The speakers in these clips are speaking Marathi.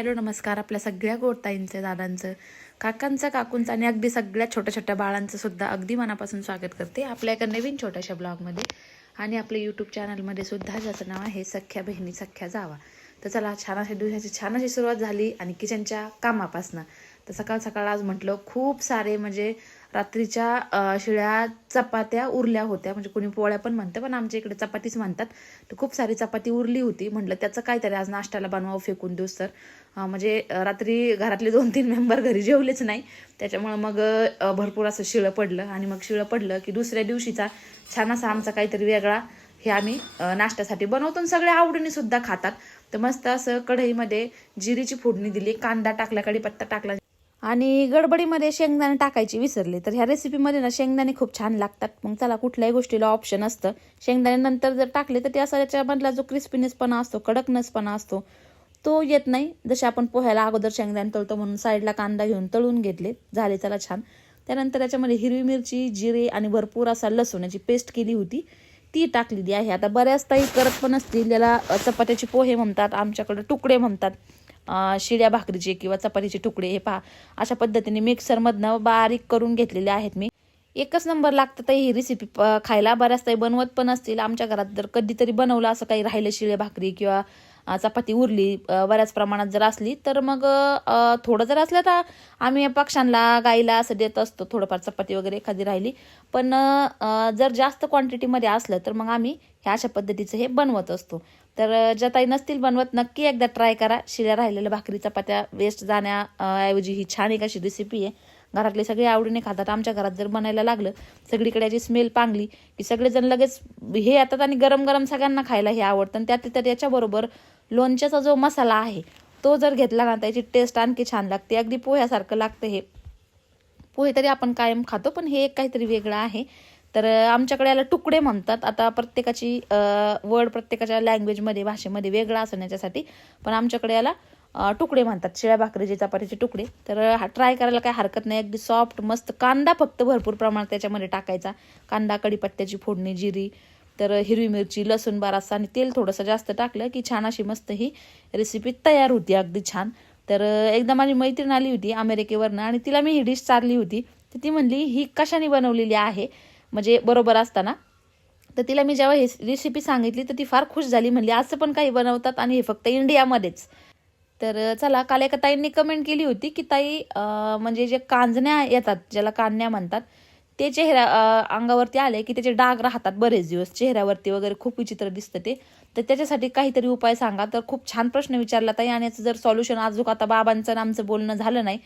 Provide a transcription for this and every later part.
हॅलो नमस्कार आपल्या सगळ्या गोडताईंचं दादांचं काकांचं काकूंचं आणि अगदी सगळ्या छोट्या छोट्या बाळांचं सुद्धा अगदी मनापासून स्वागत करते आपल्या एका नवीन छोट्याशा ब्लॉगमध्ये. आणि आपल्या यूट्यूब चॅनलमध्ये सुद्धा ज्याचं नाव आहे सख्या बहिणी सख्या जावा. तर चला छान अशी दिवसाची छान अशी सुरुवात झाली आणि किचनच्या कामापासनं. तर सकाळ सकाळ आज म्हटलं खूप सारे म्हणजे रात्रीच्या शिळ्या चपात्या उरल्या होत्या. म्हणजे कोणी पोळ्या पण म्हणतं पण आमच्या इकडे चपातीच म्हणतात. तर खूप सारी चपाती उरली होती. म्हटलं त्याचं काहीतरी आज नाश्त्याला बनवावं फेकून देऊस तर. म्हणजे रात्री घरातले दोन तीन मेंबर घरी जेवलेच नाही. त्याच्यामुळं मग भरपूर असं शिळं पडलं. आणि मग शिळं पडलं की दुसऱ्या दिवशीचा छान असा आमचा काहीतरी वेगळा हे आम्ही नाश्त्यासाठी बनवतो. आणि आवडीने सुद्धा खातात. तर मस्त असं कढईमध्ये जिरीची फोडणी दिली. कांदा टाकला कढीपत्ता टाकला आणि गडबडीमध्ये शेंगदाणे टाकायची विसरले. तर ह्या रेसिपीमध्ये ना शेंगदाणे खूप छान लागतात. मग त्याला कुठल्याही गोष्टीला ऑप्शन असतं शेंगदाणे नंतर जर टाकले तर ते असा त्याच्यामधला जो क्रिस्पीनेसपणा असतो कडकनेसपणा असतो तो येत नाही. जसे आपण पोह्याला अगोदर शेंगदाणे तळतो म्हणून साईडला कांदा घेऊन तळून घेतले. झाले त्याला छान. त्यानंतर त्याच्यामध्ये हिरवी मिरची जिरे आणि भरपूर असा लसूण याची पेस्ट केली होती. ती टाकलेली आहे. आता बऱ्याच ताई करत पण असतील. याला चपात्याचे पोहे म्हणतात आमच्याकडे तुकडे म्हणतात. शिड्या भाकरीचे किंवा चपातीचे तुकडे हे पहा. अशा पद्धतीने मिक्सरमधनं बारीक करून घेतलेले आहेत मी. एकच नंबर लागतं ताई ही रेसिपी खायला. बऱ्याच ताई बनवत पण असतील. आमच्या घरात जर कधीतरी बनवलं असं काही राहिलं शिळे भाकरी किंवा चपाती उरली बऱ्याच प्रमाणात जर असली तर मग थोडं जर असलं तर आम्ही पक्ष्यांना गाईला असं देत असतो थोडंफार चपाती वगैरे एखादी राहिली. पण जर जास्त क्वांटिटीमध्ये असलं तर मग आम्ही ह्या अशा पद्धतीचं हे बनवत असतो. तर जताई ज्या ताई नसतील बनवत नक्की एकदा ट्राय करा. शिळ्या राहिलेल्या भाकरी चपात्या वेस्ट जाण्याऐवजी ही छान एक अशी रेसिपी आहे. घरातले सगळे आवडीने खातात. आमच्या घरात जर बनायला लागलं सगळीकडे याची स्मेल पांगली की सगळेजण लगेच हे येतात आणि गरम गरम सगळ्यांना खायला हे आवडतं. आणि त्यात तर याच्याबरोबर लोणच्याचा जो मसाला आहे तो जर घेतला ना त्याची टेस्ट आणखी छान लागते. अगदी पोह्यासारखं लागतं हे. पोहे तरी आपण कायम खातो पण हे एक काहीतरी वेगळं आहे. तर आमच्याकडे याला तुकडे म्हणतात. आता प्रत्येकाची वर्ड प्रत्येकाच्या लँग्वेजमध्ये भाषेमध्ये वेगळा असण्याच्यासाठी पण आमच्याकडे याला तुकडे म्हणतात. शिळ्या भाकरीचे चपातीचे तुकडे. तर हा ट्राय करायला काही हरकत नाही. अगदी सॉफ्ट मस्त कांदा फक्त भरपूर प्रमाणात त्याच्यामध्ये टाकायचा. कांदा कढीपत्त्याची फोडणी जिरी तर हिरवी मिरची लसूण बारासा आणि तेल थोडंसं जास्त टाकलं की छान अशी मस्त ही रेसिपी तयार होती. अगदी छान. तर एकदा माझी मैत्रीण आली होती अमेरिकेवरनं आणि तिला मी ही डिश चारली होती. तर ती म्हणली ही कशाने बनवलेली आहे? म्हणजे बरोबर असताना. तर तिला मी जेव्हा हे रेसिपी सांगितली तर ती फार खुश झाली. म्हणली असं पण काही बनवतात आणि हे फक्त इंडियामध्येच तर चला काल एका ताईंनी कमेंट केली होती की ताई म्हणजे जे कांजण्या येतात ज्याला कांजण्या म्हणतात ते चेहऱ्या अंगावरती आले की त्याचे डाग राहतात बरेच दिवस. चेहऱ्यावरती वगैरे खूप विचित्र दिसतं ते. तर त्याच्यासाठी काहीतरी उपाय सांगा. तर खूप छान प्रश्न विचारला ताई आणि याचं जर सॉल्युशन अजून आता बाबांचं आमचं बोलणं झालं नाही.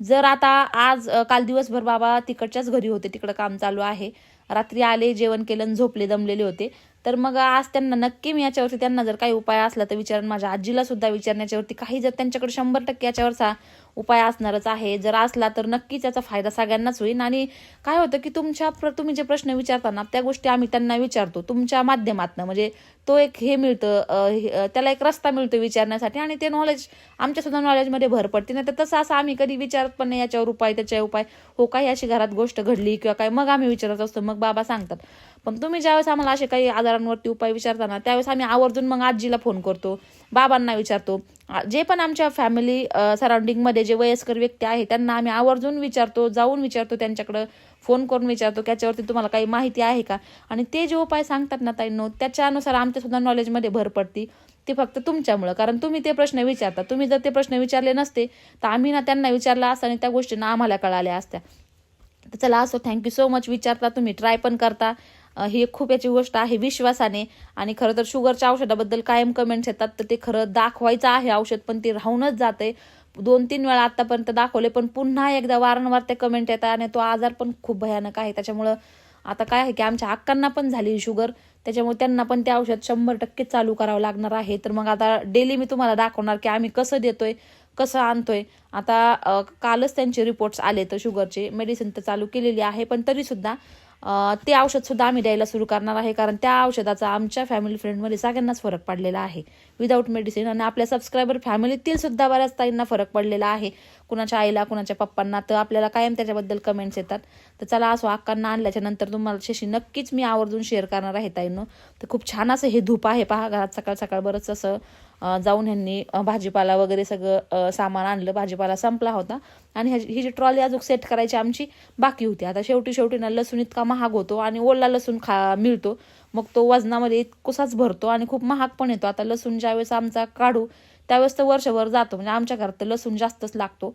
जर आता आज काल दिवसभर बाबा तिकडच्याच घरी होते तिकडं काम चालू आहे. रात्री आले जेवण केलं आणि झोपले दमलेले होते. तर मग आज त्यांना नक्की मी याच्यावरती त्यांना जर काही उपाय असला तर विचारून. माझ्या आजीला सुद्धा विचारण्याच्यावरती. काही जर त्यांच्याकडे शंभर टक्के याच्यावरचा उपाय असणारच आहे. जर असला तर नक्कीच याचा फायदा सगळ्यांनाच होईल. आणि काय होतं की तुमच्या प्र तुम्ही जे प्रश्न विचारताना त्या गोष्टी आम्ही त्यांना विचारतो. तुमच्या माध्यमातनं. म्हणजे तो एक हे मिळतं हे- त्याला एक रस्ता मिळतो विचारण्यासाठी आणि ते नॉलेज आमच्या सुद्धा नॉलेजमध्ये भर पडते. नाही तर तसं असं आम्ही कधी विचारत पण नाही याच्यावर उपाय त्याच्या उपाय. हो काही अशी घरात गोष्ट घडली किंवा काय मग आम्ही विचारत असतो. मग बाबा सांगतात. पण तुम्ही ज्यावेळेस आम्हाला असे काही आजारांवरती उपाय विचारताना त्यावेळेस आम्ही आवर्जून मग आजीला फोन करतो. बाबांना विचारतो. जे पण आमच्या फॅमिली सराउंडिंगमध्ये जे वयस्कर व्यक्ती आहे त्यांना आम्ही आवर्जून विचारतो जाऊन विचारतो त्यांच्याकडं फोन करून विचारतो त्याच्यावरती तुम्हाला काही माहिती आहे का? आणि ते जे उपाय सांगतात ना ताईंनो त्याच्यानुसार आमच्यासुद्धा नॉलेजमध्ये भर पडती. ते फक्त तुमच्यामुळं कारण तुम्ही ते प्रश्न विचारता. तुम्ही जर ते प्रश्न विचारले नसते तर आम्ही ना त्यांना विचारला असता आणि त्या गोष्टींना आम्हाला कळाल्या असत्या. तर चला असो थँक्यू सो मच विचारता तुम्ही ट्राय पण करता. ही खूप याची गोष्ट आहे विश्वासाने. आणि खरं तर शुगरच्या औषधाबद्दल कायम कमेंट्स येतात तर ते खरं दाखवायचं आहे औषध पण ते राहूनच जाते दोन तीन वेळा आतापर्यंत दाखवले पण पुन्हा एकदा वारंवार ते कमेंट येतात आणि तो आजार पण खूप भयानक आहे. त्याच्यामुळं आता काय आहे की आमच्या अक्कांना पण झाली शुगर त्याच्यामुळे त्यांना पण ते औषध शंभर टक्के चालू करावं लागणार आहे. तर मग आता डेली मी तुम्हाला दाखवणार की आम्ही कसं देतोय कसं आणतोय. आता कालच त्यांचे रिपोर्ट्स आले तर शुगरचे मेडिसिन तर चालू केलेली आहे पण तरीसुद्धा ते औषधसुद्धा आम्ही द्यायला सुरू करणार आहे कारण त्या औषधाचा आमच्या फॅमिली फ्रेंडमध्ये सगळ्यांनाच फरक पडलेला आहे. विदाऊट मेडिसिन आणि आपल्या सबस्क्रायबर फॅमिलीतील सुद्धा बऱ्याच ताईंना फरक पडलेला आहे. कुणाच्या आईला कुणाच्या पप्पांना तर आपल्याला कायम त्याच्याबद्दल कमेंट्स येतात. तर चला असो अक्कांना आणल्याच्या नंतर तुम्हाला शेशी नक्कीच मी आवर्जून शेअर करणार आहे ताईंनो. तर खूप छान असं हे धूप आहे पहा घरात सकाळ सकाळ बरंच असं जाऊन ह्यांनी भाजीपाला वगैरे सगळं सामान आणलं. भाजीपाला संपला होता. आणि ह्याची- ही जी ट्रॉली अजून सेट करायची आमची बाकी होती. आता शेवटी शेवटी ना लसूण इतका महाग होतो आणि ओला लसूण खा मिळतो. मग तो वजनामध्ये इतकोसाच भरतो आणि खूप महाग पण येतो. आता लसूण ज्यावेळेस आमचा काढू त्यावेळेस तर वर्षभर जातो. म्हणजे आमच्या घरात तर लसूण जास्तच लागतो.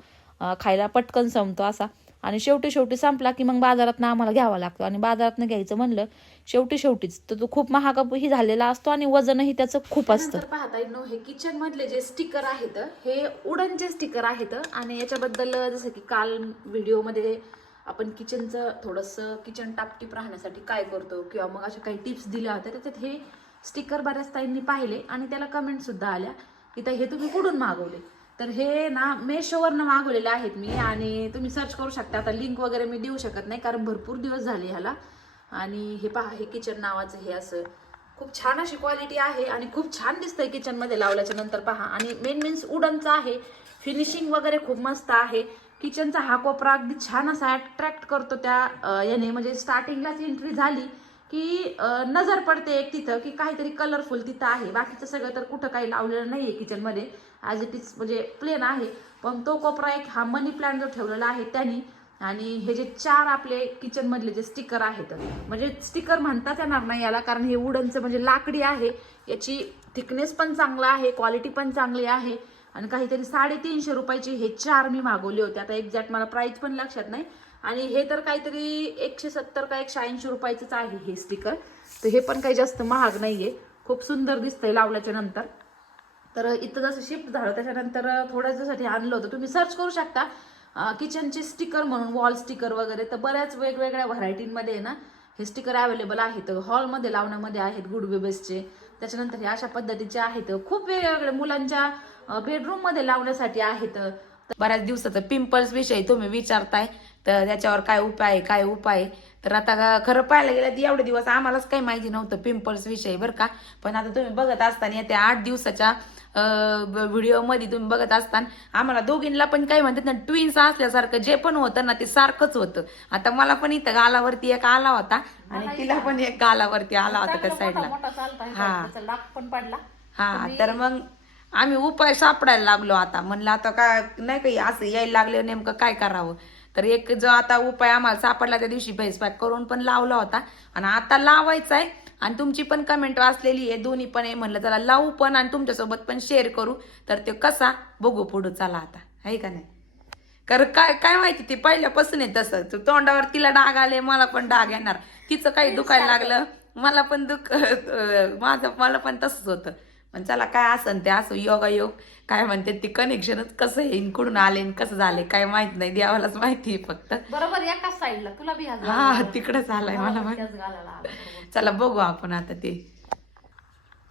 खायला पटकन संपतो असा. आणि शेवटी शेवटी संपला की मग बाजारातनं आम्हाला घ्यावा लागतो. आणि बाजारातनं घ्यायचं म्हणलं शेवटी शेवटीच. तर तो खूप महाग ही झालेला असतो आणि वजनही त्याचं खूप असतं. पाहता येईल हे किचन मधले जे स्टिकर आहेत हे उडनचे स्टिकर आहेत आणि याच्याबद्दल जसं की काल व्हिडिओमध्ये आपण किचनचं थोडंसं किचन टापटीप राहण्यासाठी काय करतो किंवा मग अशा काही टिप्स दिल्या होत्या त्याच्यात हे स्टिकर बऱ्याच ताईंनी पाहिले आणि त्याला कमेंट सुद्धा आल्या. की हे तुम्ही कुठून मागवले? तर हे ना मेशोवरनं मागवलेले आहेत मी आणि तुम्ही सर्च करू शकता. आता लिंक वगैरे मी देऊ शकत नाही कारण भरपूर दिवस झाले ह्याला. आणि हे पहा हे किचन नावाचं हे असं. खूप छान अशी क्वालिटी आहे आणि खूप छान दिसतंय किचनमध्ये लावल्याच्या नंतर पहा. आणि मेन मीन्स उडनचं आहे. फिनिशिंग वगैरे खूप मस्त आहे. किचनचा हा कोपरा अगदी छान असा अट्रॅक्ट करतो त्या याने. म्हणजे स्टार्टिंगलाच एंट्री झाली की नजर पडते एक तिथं की काहीतरी कलरफुल तिथं आहे. बाकीचं सगळं तर कुठं काही लावलेलं नाही आहे किचनमध्ये ॲज इट इज म्हणजे प्लेन आहे. पण तो कोपरा एक हा मनी प्लांट जो ठेवलेला आहे त्यांनी आणि हे जे चार आपले किचनमधले जे स्टिकर आहेत म्हणजे स्टिकर म्हणताच येणार नाही याला कारण हे वुडनचं म्हणजे लाकडी आहे. याची थिकनेस पण चांगला आहे क्वालिटी पण चांगली आहे. आणि काहीतरी साडेतीनशे रुपयाचे हे चार मी मागवले होते. आता एक्झॅक्ट मला प्राईस पण लक्षात नाही. आणि हे तर काहीतरी एकशे सत्तर का एकशे ऐंशी रुपयाचंच आहे हे स्टिकर तर हे पण काही जास्त महाग नाही आहे खूप सुंदर दिसतंय लावल्याच्या नंतर. तर इथं जसं शिफ्ट झालं त्याच्यानंतर थोड्या दिवसासाठी आणलं होतं. तुम्ही सर्च करू शकता. किचनचे स्टिकर म्हणून वॉल स्टिकर वगैरे तर बऱ्याच वेगवेगळ्या व्हरायटींमध्ये आहे ना हे स्टिकर अवेलेबल आहेत. हॉलमध्ये लावण्यामध्ये आहेत गुड वेबेसचे त्याच्यानंतर हे अशा पद्धतीचे आहेत. खूप वेगवेगळे मुलांच्या बेडरूममध्ये लावण्यासाठी आहेत. तर बऱ्याच दिवसाचं पिंपल्स विषयी तुम्ही विचारताय. तर त्याच्यावर काय उपाय आहे काय उपाय? आहे? तर आता खरं पाहायला गेलं तर एवढे दिवस आम्हालाच काही माहिती नव्हतं पिंपल्स विषयी बरं का. पण आता तुम्ही बघत असताना त्या आठ दिवसाच्या व्हिडिओमध्ये तुम्ही बघत असताना आम्हाला दोघींना पण काय म्हणतात ना ट्विन्स असल्यासारखं जे पण होतं ना ते सारखंच होतं. आता मला पण इथं गालावरती एक आला होता आणि तिला पण एक गालावरती आला होता त्या साईडला हा. पण पडला. हा तर मग आम्ही उपाय सापडायला लागलो आता. म्हणलं आता काय नाही काही असं यायला लागले नेमकं काय करावं? तर एक जो आता उपाय आम्हाला सापडला त्या दिवशी फेस करून पण लावला होता. आणि आता लावायचा आहे आणि तुमची पण कमेंट वाचलेली आहे. दोन्ही पण आहे म्हणलं चला लावू पण आणि तुमच्यासोबत पण शेअर करू. तर ते कसा? बघू पुढं. चला आता. आहे का नाही? कारण काय काय माहिती ती पहिल्यापासून आहे तसं. तोंडावर तिला डाग आले मला पण डाग येणार. तिचं काही दुखायला लागलं मला पण दुख माझं मला पण तसंच होतं. पण चला काय असन ते? असं योगा योग? काय म्हणते ती कनेक्शनच कसं येईन कुठून आले कसं झाले? काय माहीत नाही देवालाच माहिती आहे फक्त. बरोबर एकाच साईडला तुला बी हा तिकडंच आलाय मला माहिती. चला बघू आपण आता ते.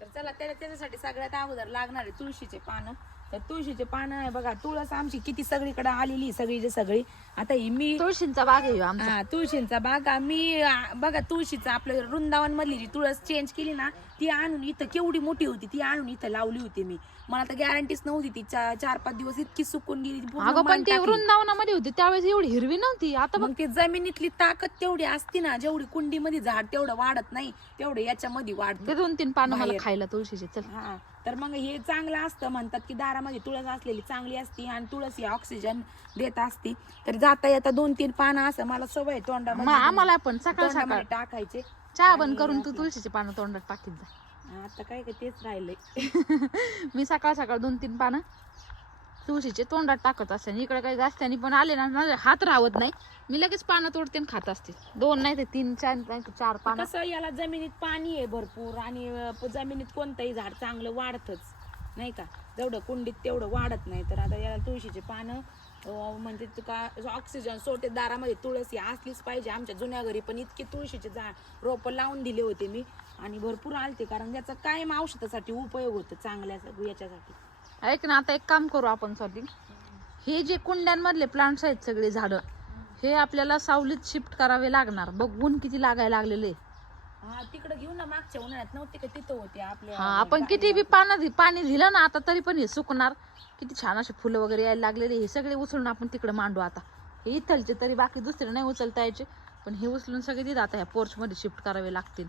तर चला त्याला त्याच्यासाठी सगळ्यात अगोदर लागणार आहे तुळशीचे पानं. तर तुळशीचे पानं आहे बघा. तुळस आमची किती सगळीकडे आलेली आहे, सगळीचे सगळी. आता ही मी तुळशींचा बाग आहे आमचा. हा तुळशींचा बाग. आ, बघा तुळशीचं आपलं वृंदावन मधली जी तुळस चेंज केली ना ती आणून इथं केवढी मोठी होती ती आणून इथं लावली होती मी. मला तर गॅरंटीच नव्हती ती चा- चार पाच दिवस इतकी सुकून गेली ती पूर्ण अगं पण ते टाकली. वृंदावनामध्ये होती त्यावेळेस एवढी हिरवी नव्हती. आता मग ते जमिनीतली ताकद तेवढी असती ना जेवढी कुंडीमध्ये झाड तेवढं वाढत नाही तेवढं याच्यामध्ये वाढत. ते दोन तीन पानं मला बाहेर. खायला तुळशीचे चल. हा. तर मग हे चांगलं असतं म्हणतात की दारामध्ये तुळस असलेली चांगली असती आणि तुळस ही ऑक्सिजन देत असती. तर जाता येता दोन तीन पानं असं मला सवय मग तोंडामध्ये. आम्हाला पण सकाळ सकाळ तोंडामध्ये टाकायचे. चहा बंद करून तू तुळशीचे पानं तोंडात टाकीत जा. आता काय का तेच राहिलंय. मी सकाळ सकाळ दोन तीन पानं तुळशीचे तोंडात टाकत असते इकडे काही जास्त्यानी पण आले ना माझे हात राहत नाही. मी लगेच पानं तोडते आणि खात असते. दोन नाही ते तीन चार नाही चार पानं. कसं याला जमिनीत पाणी आहे भरपूर आणि अं, जमिनीत कोणतंही झाड चांगलं वाढतच नाही का? जेवढं कुंडीत तेवढं वाढत नाही. तर आता याला तुळशीचे पानं अं, म्हणजे तुका ऑक्सिजन सोटे दारामध्ये तुळस ही असलीच पाहिजे. आमच्या जुन्या घरी पण इतकी तुळशीचे झाड रोपं लावून दिले होते मी. आणि भरपूर आलते कारण याचा कायम औषधासाठी उपयोग होतो चांगल्या याच्यासाठी. ऐक ना आता एक काम करू आपण स्वाती हे जे कुंड्यांमधले प्लांट्स आहेत सगळे झाडं हे आपल्याला सावलीत शिफ्ट करावे लागणार. बघ ऊन किती लागायला लागलेले. तिकडे घेऊन ना मागच्या उन्हाळ्यात नव्हते का? तिथं होते आपल्या हा आपण किती बी पानं पाणी दिलं ना आता तरी पण हे सुकणार. किती छान असे फुलं वगैरे यायला लागलेले. हे सगळे उचलून आपण तिकडे मांडू आता. हे इथलचे तरी बाकी दुसरे नाही उचलता यायचे. पण हे उचलून सगळे तिथं आता ह्या पोर्च मध्ये शिफ्ट करावे लागतील.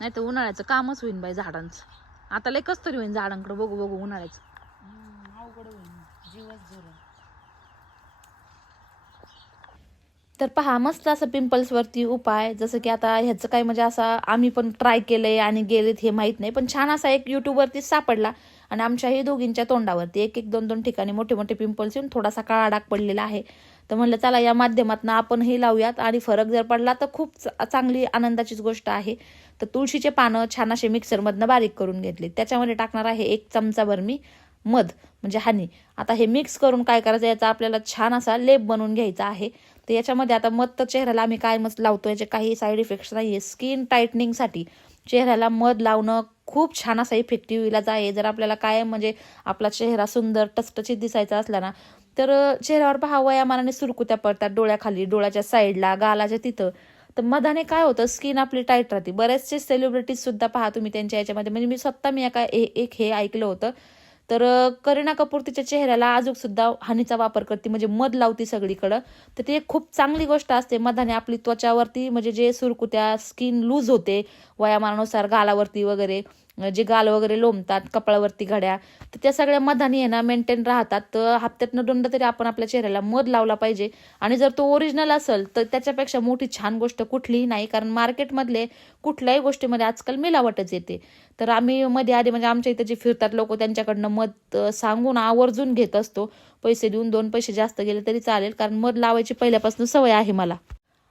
नाही तर उन्हाळ्याचं कामच होईन बाई झाडांचं. आता लय कस तरी होईन झाडांकडे. बघू बघू उन्हाळ्याचं. अवघड होईल जीवच तर पहा मस्त असं पिंपल्सवरती उपाय जसं की आता ह्याचं काय म्हणजे असा आम्ही पण ट्राय केलंय आणि गेलेत हे माहीत नाही पण छान असा एक युट्यूबवरती सापडला आणि आमच्याही दोघींच्या तोंडावरती एक एक दोन दोन ठिकाणी मोठे मोठे पिंपल्स येऊन थोडासा काळा डाग पडलेला आहे. तर म्हणलं चला या माध्यमातून आपण हे लावूयात आणि फरक जर पडला तर खूप चांगली आनंदाचीच गोष्ट आहे. तर तुळशीचे पानं छान असे मिक्सरमधनं बारीक करून घेतले त्याच्यामध्ये टाकणार आहे एक चमचाभर मी. मध म्हणजे हानी. आता हे मिक्स करून काय करायचं याचा आपल्याला छान असा लेप बनवून घ्यायचा आहे. तर याच्यामध्ये आता मध तर चेहऱ्याला आम्ही काय मस्त लावतो याचे काही साईड इफेक्ट्स नाही आहे स्किन टाईटनिंगसाठी चेहऱ्याला मध लावणं खूप छान असा इफेक्टिव्ह इलाज आहे. जर आपल्याला काय म्हणजे आपला चेहरा सुंदर टचटचीत दिसायचा असला ना तर चेहऱ्यावर पहा वयामानाने सुरकुत्या पडतात डोळ्याखाली डोळ्याच्या साईडला गालाच्या तिथं. तर मधाने काय होतं स्किन आपली टाईट राहते. बरेचसे सेलिब्रिटीज सुद्धा पहा तुम्ही त्यांच्या याच्यामध्ये. म्हणजे मी स्वतः मी एका एक हे ऐकलं होतं. तर करीना कपूर तिच्या चेहऱ्याला अजून सुद्धा हानीचा वापर करते म्हणजे मध लावते सगळीकडं. तर ते खूप चांगली गोष्ट असते मधाने आपली त्वचावरती म्हणजे जे सुरकुत्या स्किन लूज होते वयामानानुसार गालावरती वगैरे जे गाल वगैरे लोंबतात कपाळावरती घड्या तर त्या सगळ्या मधाने आहे ना मेंटेन राहतात. तर हप्त्यातनं दोनदा तरी आपण आपल्या चेहऱ्याला मध लावला पाहिजे. आणि जर तो ओरिजिनल असेल तर त्याच्यापेक्षा मोठी छान गोष्ट कुठलीही नाही. कारण मार्केटमधले कुठल्याही गोष्टीमध्ये आजकाल मिलावटच येते. तर आम्ही मध्ये आधी म्हणजे आमच्या इथे जे फिरतात लोक त्यांच्याकडनं मध सांगून आवर्जून घेत असतो. पैसे देऊन दोन पैसे जास्त गेले तरी चालेल. कारण मध लावायची पहिल्यापासून सवय आहे मला.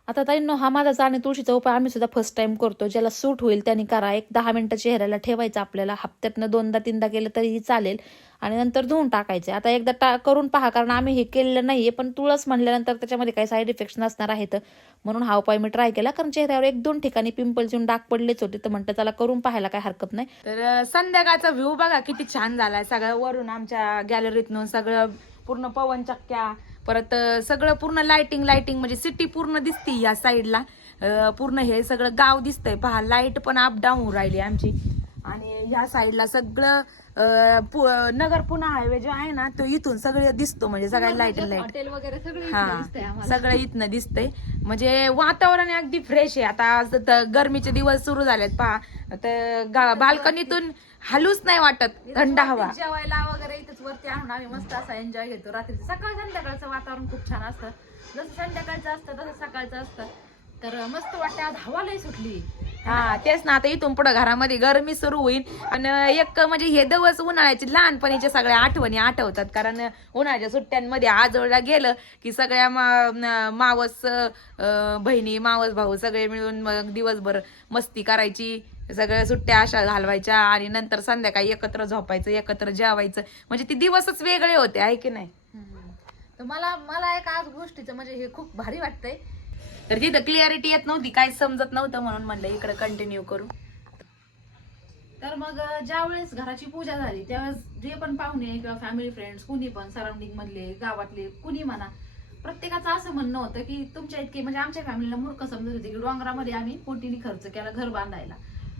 आता ताईंनो हा माझा आणि तुळशीचा उपाय आम्ही सुद्धा फर्स्ट टाइम करतो. ज्याला सूट होईल त्याने करा. एक दहा मिनिटं चेहऱ्याला ठेवायचं आपल्याला. हप्त्यातनं दोनदा तीनदा केलं तरीही चालेल. आणि नंतर धुवून टाकायचे. आता एकदा टा करून पहा कारण आम्ही हे केलेलं नाही आहे पण तुळस म्हणल्यानंतर त्याच्यामध्ये काही साईड इफेक्ट्स नसणार आहेत. म्हणून हा उपाय मी ट्राय केला. कारण चेहऱ्यावर एक दोन ठिकाणी पिंपल्स येऊन डाग पडलेच होते. तर म्हणतं त्याला करून पाहायला काही हरकत नाही. तर संध्याकाळचा व्ह्यू बघा किती छान झालाय. सगळं वरून आमच्या गॅलरीतनं सगळं पूर्ण पवन चक्क्या परत सगळं पूर्ण लाइटिंग लाइटिंग म्हणजे सिटी पूर्ण दिसती या साईडला पूर्ण हे सगळं गाव दिसतंय. पहा लाइट पण अप डाऊन राहिली आमची. आणि ह्या साईडला सगळं नगर पुणे हायवे जो आहे ना तो इथून सगळं दिसतो. म्हणजे सगळ्या लाइट लाइट वगैरे सगळं हा सगळं इथनं दिसतंय. म्हणजे वातावरण अगदी फ्रेश आहे. आता गरमीचे दिवस सुरू झालेत. पहा तर बाल्कनीतून हलूच नाही वाटत थंड हवा. जेवायला वगैरे इथेच वरती आणून आम्ही मस्त असा एन्जॉय घेतो. रात्रीचं सकाळ संध्याकाळचं वातावरण खूप छान असतं. जसं संध्याकाळचं असतं तसं सकाळचं असतं. तर मस्त वाटतं आज हवा लई सुटली. हा तेच ना आता इथून पुढे घरामध्ये गरमी सुरू होईल. आणि एक म्हणजे हे दिवस उन्हाळ्याचे लहानपणीच्या सगळ्या आठवणी आठवतात. कारण उन्हाळ्याच्या सुट्ट्यांमध्ये आजवळला गेलं की सगळ्या मा- मावस बहिणी मावस भाऊ सगळे मिळून मग दिवसभर मस्ती करायची. सगळ्या सुट्ट्या अशा घालवायच्या आणि नंतर संध्याकाळी एकत्र झोपायचं एकत्र जेवायचं. म्हणजे ते दिवसच वेगळे होते आहे की नाही? तर मला मला एक आज गोष्टीचं म्हणजे हे खूप भारी वाटतंय. तर तिथं क्लिअरिटी येत नव्हती काही समजत नव्हतं म्हणून म्हणलं इकडे कंटिन्यू करू. तर मग ज्यावेळेस घराची पूजा झाली त्यावेळेस जे पण पाहुणे किंवा फॅमिली फ्रेंड्स कुणी पण सराउंडिंग मधले गावातले कुणी म्हणा प्रत्येकाचं असं म्हणणं होतं की तुमच्या इतके म्हणजे आमच्या फॅमिलीला मूर्ख समजत होते की डोंगरामध्ये आम्ही कोटीने खर्च केला घर बांधायला.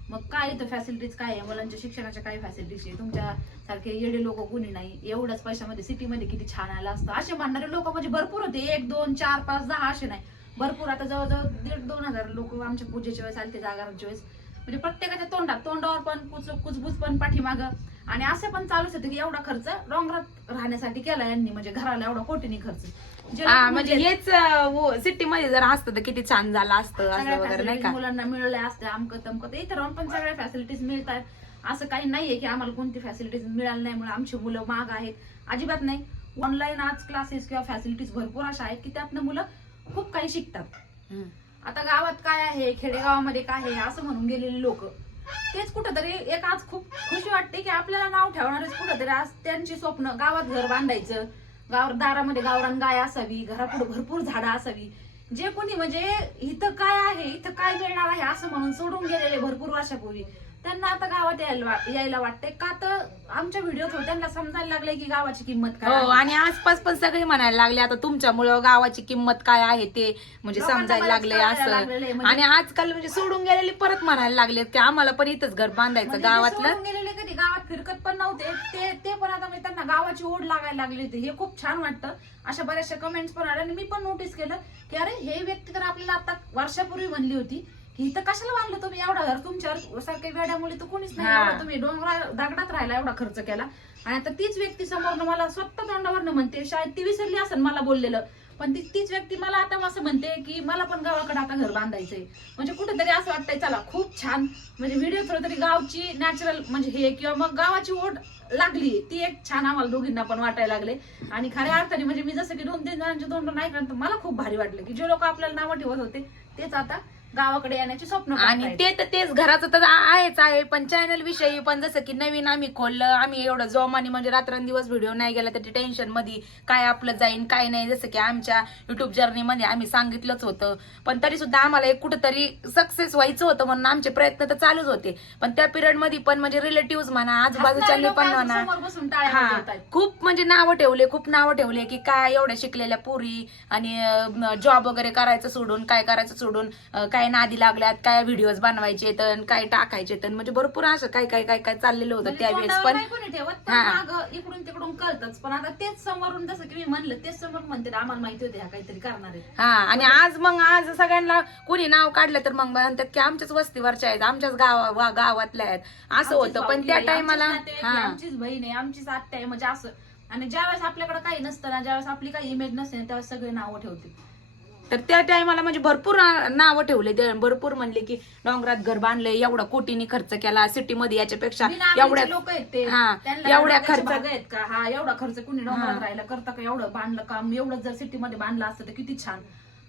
मग काय इथं फॅसिलिटीज काय आहे? मुलांच्या शिक्षणाच्या काय फॅसिलिटीज आहे? तुमच्या सारखे येडे लोक कुणी नाही. एवढ्याच पैशामध्ये सिटीमध्ये किती छान आलं असतं. असे म्हणणारे लोक म्हणजे भरपूर होते. एक दोन चार पाच दहा असे नाही. भरपूर आता जवळजवळ दीड दोन हजार लोक आमच्या पूजेच्या वेळेस आले ते जागारांच्या वेळेस. म्हणजे प्रत्येकाच्या तोंडात तोंडावर पण कुच कुचबुच पण पाठीमाग. आणि असं पण चालूच होतं की एवढा खर्च डोंगरात राहण्यासाठी केला यांनी. म्हणजे घराला एवढा कोटीने खर्च. हा लोकं म्हणजे हेच सिटी मध्ये जर असतं तर किती छान झालं असतं असं वगैरे नाही का? मुलांना मिळाल्या असत्या अमकं तमकं. इथं राहून पण सगळ्या फॅसिलिटीज मिळतात. असं काही नाहीये की आम्हाला कोणती फॅसिलिटीज मिळाली नाही म्हणून आमची मुलं माग आहेत. अजिबात नाही. ऑनलाईन आज क्लासेस किंवा फॅसिलिटीज भरपूर अशा आहेत की त्यातनं मुलं खूप काही शिकतात. आता गावात काय आहे खेडेगावामध्ये काय आहे असं म्हणून गेलेले लोक. तेच कुठंतरी एक आज खूप खुशी वाटते की आपल्याला नाव ठेवणारेच कुठंतरी आज त्यांची स्वप्न गावात घर बांधायचं गाव दारामध्ये गावरान गाय असावी घरापुढे भरपूर झाडं असावी. जे कोणी म्हणजे इथं काय आहे इथं काय मिळणार आहे असं म्हणून सोडून गेलेले भरपूर वर्षापूर्वी. त्यांना आता गावात यायला यायला वाटते का तर आमच्या व्हिडिओ त्यांना समजायला लागले की गावाची किंमत काय हो आहे. आणि आसपास पण सगळे म्हणायला लागले आता तुमच्यामुळं गावाची किंमत काय आहे ते म्हणजे लोकांना समजायला बरंच लागले कळायला असं. लागलेलं आहे. म्हणजे- आणि आजकाल म्हणजे सोडून गेलेले परत म्हणायला लागले की आम्हाला पण इथंच घर बांधायचं म्हणजे ते गावातलं. सोडून गेलेले कधी गावात फिरकत पण नव्हते. ते ते पण आता मी त्यांना गावाची ओढ लागायला लागली होती. हे खूप छान वाटतं. अशा बऱ्याचशा कमेंट्स पण आल्या आणि मी पण नोटीस केलं की अरे हे व्यक्ती तर आपल्याला आता वर्षापूर्वी म्हणली होती. ही तर कशाला बांधलं तुम्ही एवढा? घर तुमच्यावर सारख्या वेड्यामुळे तर कोणीच नाही हा. एवढा. तुम्ही डोंगरा दगडात राहिला एवढा खर्च केला. आणि आता तीच व्यक्ती समोर मला स्वतः तोंडावरनं म्हणते शाळेत ती विसरली असेल मला बोललेलं. पण ती तीच व्यक्ती मला आता असं म्हणते की मला पण गावाकडे आता घर बांधायचंय. म्हणजे कुठेतरी असं वाटतंय चला खूप छान. म्हणजे व्हिडिओ थ्रू तरी गावची नॅचरल म्हणजे हे किंवा मग गावाची ओढ लागली ती एक छान आम्हाला दोघींना पण वाटायला लागले. आणि खऱ्या अर्थाने म्हणजे मी जसं की दोन तीन जणांचे तोंड नाही तर मला खूप भारी वाटलं की जे लोक आपल्याला नावं ठेवत होते तेच आता गावाकडे येण्याचे स्वप्न आणि. ते तर तेच घराचं तर आहेच आहे पण चॅनल विषयी पण जसं की नवीन आम्ही खोललं आम्ही एवढं जोमाने म्हणजे रात्रंदिवस व्हिडिओ नाही गेला तर टेन्शनमध्ये काय आपलं जाईन काय नाही जसं की आमच्या युट्यूब जर्नी मध्ये आम्ही सांगितलंच होतं पण तरी सुद्धा आम्हाला एक कुठंतरी सक्सेस व्हायचं होतं म्हणून आमचे प्रयत्न तर चालूच होते पण त्या पिरियडमध्ये पण म्हणजे रिलेटिव्ह म्हणा आजूबाजूच्या लोकं पण आज म्हणा हा. खूप म्हणजे नावं ठेवले खूप नावं ठेवले की काय एवढ्या शिकलेल्या पुरी आणि जॉब वगैरे करायचं सोडून काय करायचं सोडून अं, काय नादी लागल्यात काय व्हिडिओज बनवायचे तर काय टाकायचे तर म्हणजे भरपूर असं काय काय काय काय चाललेलं होतं म्हणजे त्यावेळेस. पण हा. मागं इकडून तिकडून कळतच. पण आता तेच समोरून जसं की मी म्हणलं तेच समोरून म्हणते आम्हाला माहिती होते ह्या काहीतरी करणार आहे हा आणि आज मग आज सगळ्यांना कोणी नाव काढलं तर मग म्हणतात की आमच्याच वस्तीवरच्या आहेत आमच्याच गावा वा- गावातल्या आहेत. असं होतं. पण त्या टायमाला हा. आमचीच बहीण आहे आमचीच आत्या आहे म्हणजे असं. आणि ज्यावेळेस आपल्याकडे काही नसतं ना ज्यावेळेस आपली काही इमेज नसते ना, त्यावेळेस सगळे नावं ठेवते तर त्या टायमाला म्हणजे भरपूर नावं ठेवले. ते भरपूर म्हणले की डोंगरात घर बांधले एवढा कोटीने खर्च केला सिटीमध्ये याच्यापेक्षा एवढ्या लोक आहेत ते. हा, त्यांना एवढ्या खर्च- आहेत का? हा एवढा खर्च कुणी डोंगरात. राहिला करता का एवढं बांधलं काम? एवढं जर सिटीमध्ये बांधलं असतं तर किती छान.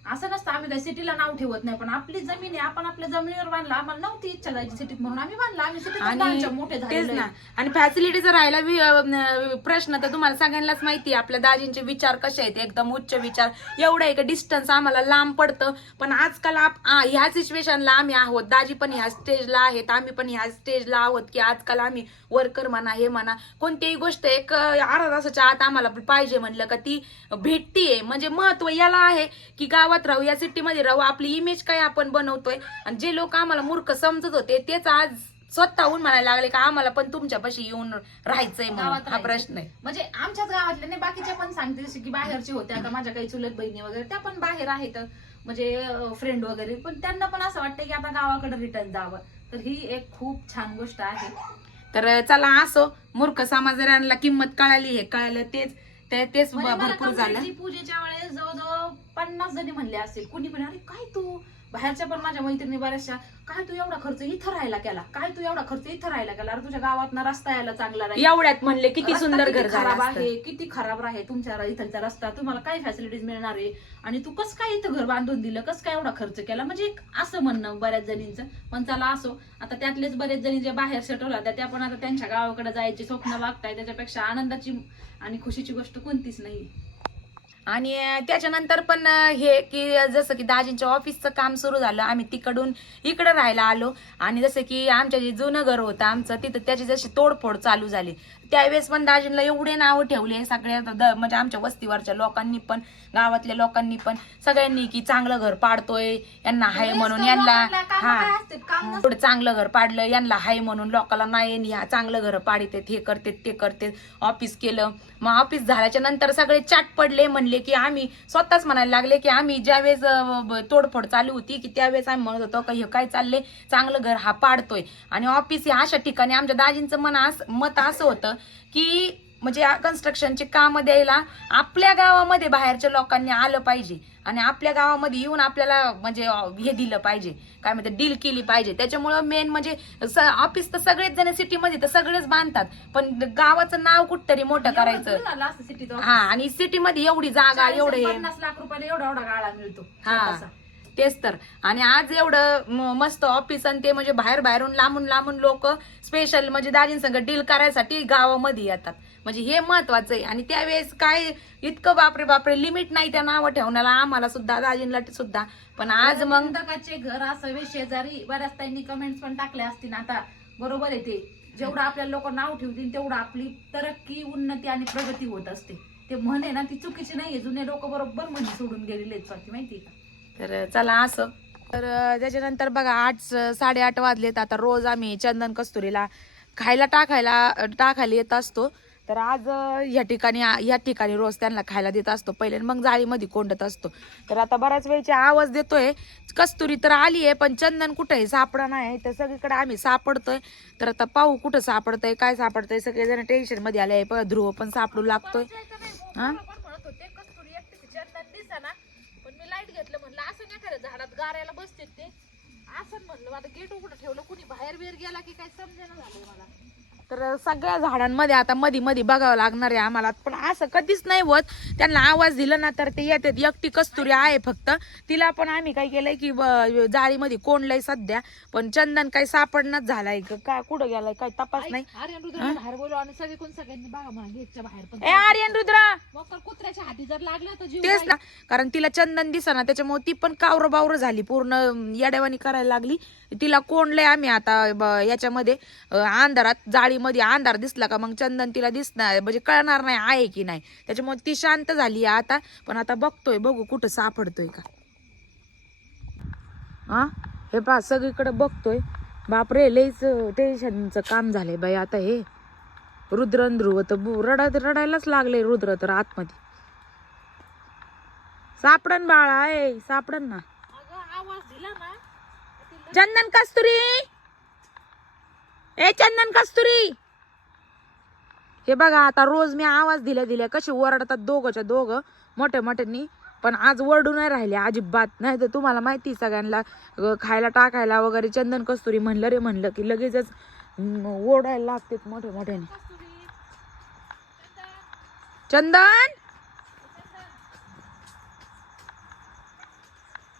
असं नसतं आम्ही काही सिटीला नाव ठेवत नाही पण आपली जमीन आहे आपण आपल्या जमिनीवर बांधला आम्हाला नव्हती इच्छा जायची सिटीत म्हणून आम्ही बांधला आम्ही आणि सिटीत मोठे तेच ना. आणि फॅसिलिटीचा राहिला वि- अं, प्रश्न तर तुम्हाला सगळ्यांनाच माहिती आहे. आपल्या दाजींचे विचार कसे आहेत? एकदम उच्च विचार. एवढं एक डिस्टन्स आम्हाला लांब पडतं. पण आजकाल आप- आ, ह्या सिच्युएशनला आम्ही आहोत. दाजी पण ह्या स्टेजला आहेत. आम्ही पण ह्या स्टेजला आहोत की आजकाल आम्ही वर्कर म्हणा हे म्हणा. कोणतीही गोष्ट एक अं, अर्धा तासाच्या आत आम्हाला पाहिजे म्हणलं का ती भेटतीये. म्हणजे महत्त्व याला आहे की गावात राहू या सिटीमध्ये राहू आपली इमेज काय आपण बनवतोय? आणि जे लोक आम्हाला मूर्ख समजत होते तेच आज स्वतःहून म्हणायला लागले का आम्हाला पण तुमच्यापाशी येऊन राहायचंय म्हणून. गावात हा. प्रश्न आहे. म्हणजे आमच्याच गावातले नाही बाकीचे पण सांगते जसे की बाहेरचे होते आता माझ्या काही चुलत बहिणी वगैरे त्या पण बाहेर आहेत. म्हणजे फ्रेंड वगैरे पण त्यांना पण असं वाटतं की आता गावाकडे रिटर्न जावं. तर ही एक खूप छान गोष्ट आहे. तर चला असो मूर्ख समाजाला किंमत कळाली हे कळालं तेच तेच म्हणजे भरपूर झालं. पूजेच्या वेळेस जवळजवळ पन्नास जणी म्हणले असतील कुणी पण अरे काय तू? बाहेरच्या पण माझ्या मैत्रिणी बऱ्याचशा. काय तू एवढा खर्च इथं राहायला केला? काय तू एवढा खर्च इथं राहायला केला? अरे तुझ्या गावात रस्ता यायला चांगला नाही. एवढ्यात म्हणले किती रस्ता सुंदर किती घर झालं खराब असतं. आहे किती खराब आहे तुमच्या इथलचा रस्ता. तुम्हाला काय फॅसिलिटीज मिळणार आहे? आणि तू कसं काय इथं घर बांधून दिलं? कसं काय एवढा खर्च केला? म्हणजे एक असं म्हणणं बऱ्याच जणींचं. पण चला असो आता त्यातलेच बरेच जणी जे बाहेर सेटल होत्या त्या पण आता त्यांच्या गावाकडे जायची स्वप्न बघताय. त्याच्यापेक्षा आनंदाची आणि खुशीची गोष्ट कोणतीच नाही. आणि त्याच्यानंतर पण हे की जसं की दाजींच्या ऑफिसचं काम सुरू झालं आम्ही तिकडून इकडं राहायला आलो. आणि जसं की आमच्या जे जुनं घर होतं आमचं तिथं त्याची जशी तोडफोड चालू झाली. त्यावेळेस पण दाजींना एवढे नावं ठेवले सगळ्या द- म्हणजे आमच्या वस्तीवरच्या लोकांनी पण गावातल्या लोकांनी पण सगळ्यांनी की चांगलं घर पाडतोय यांना हाय म्हणून यांना हा. थोडं चांगलं घर पाडलं यांना हाय म्हणून लोकांना नाही ह्या चांगलं घर पाडित हे करते ते करते ऑफिस केलं. मग ऑफिस झाल्याच्यानंतर सगळे चाट पडले म्हणले की आम्ही स्वतःच म्हणायला लागले की आम्ही ज्यावेळेस तोडफोड चालू होती की त्यावेळेस आम्ही म्हणत होतो का हे काय चालले चांगलं घर हा पाडतोय. आणि ऑफिस या अशा ठिकाणी आमच्या दाजींचं मन असं मत असं होतं की म्हणजे कन्स्ट्रक्शनचे काम द्यायला आपल्या गावामध्ये बाहेरच्या लोकांनी आलं पाहिजे. आणि आपल्या गावामध्ये येऊन आपल्याला म्हणजे हे दिलं पाहिजे. काय म्हणते डील केली पाहिजे. त्याच्यामुळं मेन म्हणजे ऑफिस तर सगळेच जण सिटीमध्ये तर सगळेच बांधतात. पण गावाचं नाव कुठतरी मोठं करायचं. हा आणि सिटीमध्ये एवढी जागा एवढं पन्नास लाख रुपयाला एवढा एवढा गाळा मिळतो. हा. तेच तर. आणि आज एवढं मस्त ऑफिस आणि ते म्हणजे बाहेर बाहेरून लांबून लांबून लोक स्पेशल म्हणजे दाजींसंग डील करायसाठी गावामध्ये येतात. म्हणजे हे महत्वाचं आहे. आणि त्यावेळेस काय इतकं बापरे बापरे लिमिट नाही त्या नावं ठेवण्याला. आम्हाला सुद्धा दाजींला सुद्धा. पण आज मग घर असावे शेजारी बऱ्याच त्यांनी कमेंट्स पण टाकल्या असतील. आता बरोबर आहे ते. जेवढं आपल्याला लोक नाव ठेवतील तेवढं आपली तरक्की उन्नती आणि प्रगती होत असते. ते म्हणे ना ती चुकीची नाहीये. जुने लोक बरोबर म्हणे सोडून गेलेले माहिती का? तर चला असं. तर त्याच्यानंतर बघा आठ साडेआठ वाजलेत. आता रोज आम्ही चंदन कस्तुरीला खायला टाकायला टाकायला येत असतो. तर आज अं, या ठिकाणी या ठिकाणी रोज त्यांना खायला देत असतो. पहिले मग जाळीमध्ये कोंडत असतो. तर आता बऱ्याच वेळची आवाज देतोय. कस्तुरी तर आली आहे पण चंदन कुठं सापडा नाही. तर सगळीकडे आम्ही सापडतोय. तर आता पाहू कुठं सापडतंय काय सापडतंय. सगळेजण टेन्शनमध्ये आले आहे. ध्रुव पण सापडू लागतोय. हा? नाही खरं झाडात गारायला बसते ते असं म्हणलं आता गेट उघडं ठेवलं? कुणी बाहेर बिर गेला की काय समजेना झालंय मला. तर सगळ्या झाडांमध्ये आता मधी मधी बघावं लागणार आहे आम्हाला. पण असं कधीच नाही होत. त्यांना आवाज दिला ना तर ते येतात. एकटी कस्तुरी आहे फक्त. तिला पण आम्ही काय केलंय की जाळीमध्ये कोंडलंय सध्या. पण चंदन काही सापडणंच झालाय. काय कुठं गेलाय? काय तपास नाही. ए आर्यन रुद्रा! कुत्र्याच्या हाती जर लागला तर तेच ना. कारण तिला चंदन दिसना. त्याच्यामुळे ती पण कावर बावर झाली. पूर्ण येड्यावानी करायला लागली. तिला कोंडलंय आम्ही आता याच्यामध्ये. अंधारात जाळीमध्ये अंधार दिसला का मग चंदन तिला दिसणार म्हणजे कळणार नाही आहे की नाही. त्याच्यामुळे ती शांत झाली आहे आता पण आता बघतोय बघू कुठं सापडतोय का. हा हे पा सगळीकडे बघतोय. बापरे लईच टेन्शनचं काम झालंय बाई आता हे. रुद्र ध्रुव तर बु- रडत रडायलाच लागले रुद्र तर आतमध्ये. सापडन बाळा ए सापडन ना. चंदन कस्तुरी! ए चंदन कस्तुरी! हे बघा आता रोज मी आवाज दिल्या दिल्या कशी ओरडतात दोघंच्या दोघं मोठ्या मोठ्यांनी. पण आज ओरडू नाही राहिले अजिबात. नाही तर तुम्हाला माहिती सगळ्यांना खायला टाकायला वगैरे चंदन कस्तुरी म्हणलं रे म्हणलं की लगेचच ओढायला लागतात लागते मोठ्या मोठ्याने. चंदन!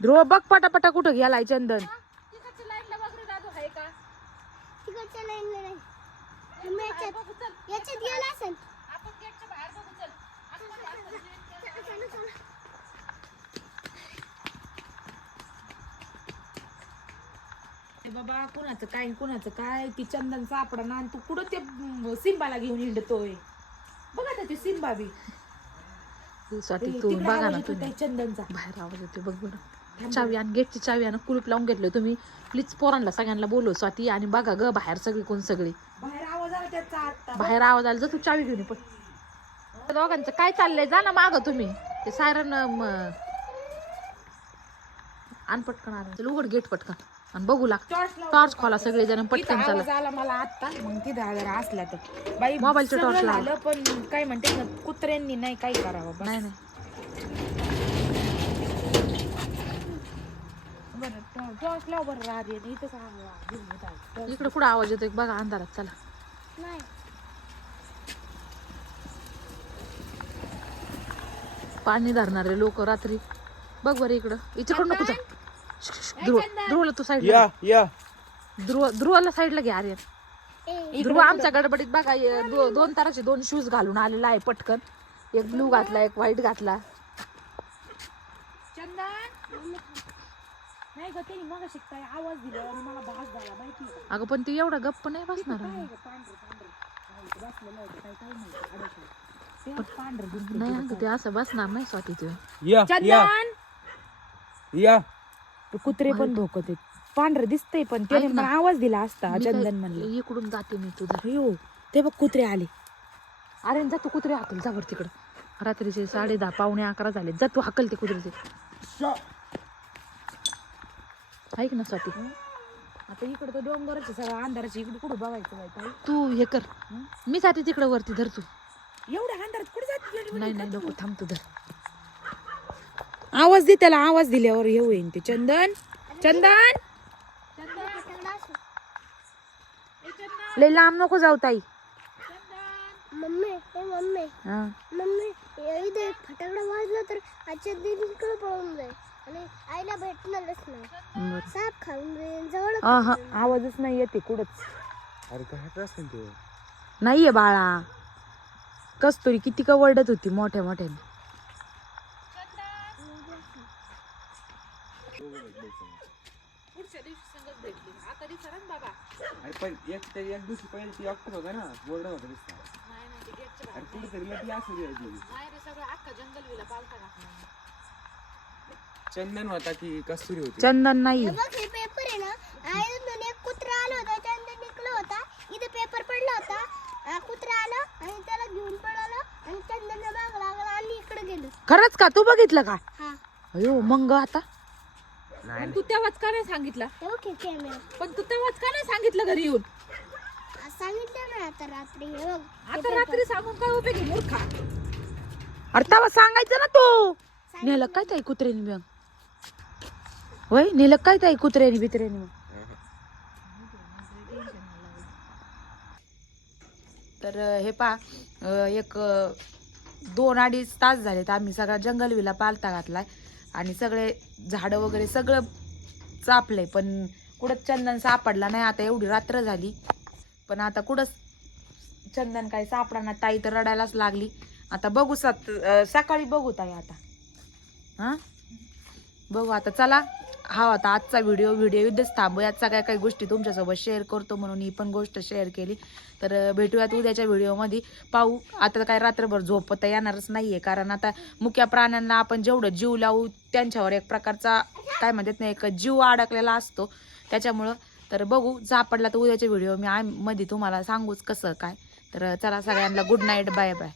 ध्रुव बघ पटापटा कुठं गेलाय चंदन तिकडच्या लाईनला बघ रे दादू आहे का नाही याच्यात याच्यात गेला असेल. आपण गेटच्या बाहेर बघू चल. आपण बाहेर चल. ए बाबा कुणाचं काय कुणाचं काय? ती चंदन सापडा ना तू कुठं ते सिंबाला घेऊन हिंडतोय? बघा ना ते सिंबा बी. स्वाती तू तिकडे बघा आवाज ना येतोय तुम्ही. त्या चंदनचा. बाहेर आवाज येतोय बघ बरं. चावी आणि गेटची चावी आणि कुलूप लावून घेतलं तुम्ही. प्लीज पोरांना सगळ्यांना बोलव स्वाती आणि बघा ग बाहेर सगळी कोण सगळी. बाहेर आवाज आला त्याचा आता बाहेर आवाज आला जर तू चावी घेऊन ये पण त्या दोघांचं काय चाललंय? जा ना माग तुम्ही. ते सायरन आण पटकन आण. चल उघड गेट पटकन. आणि बघू लाग. टॉर्च खोला सगळे जण पटकन चला आवाज आला मला आता मग तिथं जरा असला तर. बाई मोबाईलचं टॉर्च लाव. झालं पण काय म्हणते ना कुत्र्यांनी नाही काय करावं. नाही नाही बरं टॉ- टॉर्च लाव बरं राहते येत इकडे कुठं आवाज येतोय बघा अंधारात चला. नाही. पाणी धरणारे लोक रात्री. बघ बरं इकडं. इकडं नको जा ध्रुव ध्रुवला तू साईडला या या. ध्रुव ध्रुवाला साईडला घे आर्यन. ध्रुव आमच्या गडबडीत बघा दो- दोन ताराचे दोन शूज घालून आलेला आहे पटकन. एक ब्लू घातला एक व्हाईट घातला चंदन नाही ग त्यांनी मग शिकताय आवाज दिला आणि मला भास झाला माहिती आहे का? अगं पण ते एवढा गप्प नाही बसणार काय आहे. ग पांढरं पांढरं काय इथं बसलेलं होतं काय काय नाही अडकलं. ते पांढरं दिसलं नाही तिथं. अगं ते असं बसणार नाही स्वाती ते या या चंदन या ते कुत्रे पण भोकत आहेत पांढरं दिसतंय पण त्याने ऐक ना. मला आवाज दिला असता मी काय- चंदन म्हणलं इकडून जाते मी तुझा अयो ते बघ कुत्रे आले अरे जा तू कुत्रे हाकल जा वर तिकडं रात्रीचे साडे दहा पावणे अकरा झाले जा तू हाकल ते ऐक ना स्वाती. आता इकडे तर डोंगराचे सगळं अंधाराचे इकडे कुठं बघायचं बाई ताई? तू हे कर. मी जाते तिकडं वरती धर तू. एवढ्या अंधारात कुठे जाते नाही नाही नको थांब तू धर. आवाज दे त्याला आवाज दिल्यावर हे होईन ते. चंदन चंदन. लय लांब नको जाऊ ताई. मम्मी ए मम्मी. हा. मम्मी इथे फटाकडा वाजला तर आजच्या दिदीकडे पळून जाईल आईला भेटणारच नाही. साप खाऊन जाईल जवळ आवाजच नाही येते कुठंच अरे काय असेल ते नाहीये बाळा. कस्तुरी किती का वरडत होती मोठ्या मोठ्याने. अरे पण एक ते एक दिवशी पहिले ती एकटं होता ना बोर्ड होता दिसता. अरे कुठेतरी असं द्यायची चंदन होता की कस्तुरी होती? चंदन नाही. हे पेपर आहे ना. आयोजून एक कुत्रा आला होता चंदन निघलो होता. इथे पेपर पडला होता. कुत्रा आला आणि त्याला घेऊन पळाला आणि चंदन माग लागला आणि इकडे गेलो. खरंच का? तू बघितलं का? अयो मग आता? तू त्या का नाही सांगितला? हे पण तू त्या का नाही सांगितलं घरी येऊन? सांगितलं ना आता रात्री हे आता रात्री सांगून काय उभे आहे मूर्खा? अरे सांगायचं ना तू. नेलं काय ताई कुत्रेने मग? वय नेलं काय ताई कुत्र्यानी बित्र्यानी? तर हे पा एक दोन अडीच तास झालेत आम्ही सगळा जंगल विला पालता घातलाय आणि सगळे झाडं वगैरे सगळं चापलंय पण कुठं चंदन सापडला नाही. आता एवढी रात्र झाली पण आता कुठंच चंदन काही सापडा ताई तर रडायलाच लागली. आता बघू सात सकाळी बघू ताई आता. हां? बघू आता चला. हा होता आजचा व्हिडिओ व्हिडिओ युद्धच थांबू यात सगळ्या काही गोष्टी तुमच्यासोबत शेअर करतो म्हणून ही पण गोष्ट शेअर केली. तर भेटूयात उद्याच्या व्हिडिओमध्ये पाहू आता काय रात्रभर झोपता येणारच नाही आहे कारण आता मुख्या प्राण्यांना आपण जेवढं जीव लावू त्यांच्यावर एक प्रकारचा काय म्हणतात नाही एक जीव अडकलेला असतो. त्याच्यामुळं तर बघू सापडला तर उद्याच्या व्हिडिओ मी आयमध्ये तुम्हाला सांगूच कसं काय. तर चला सगळ्यांना गुड नाईट बाय बाय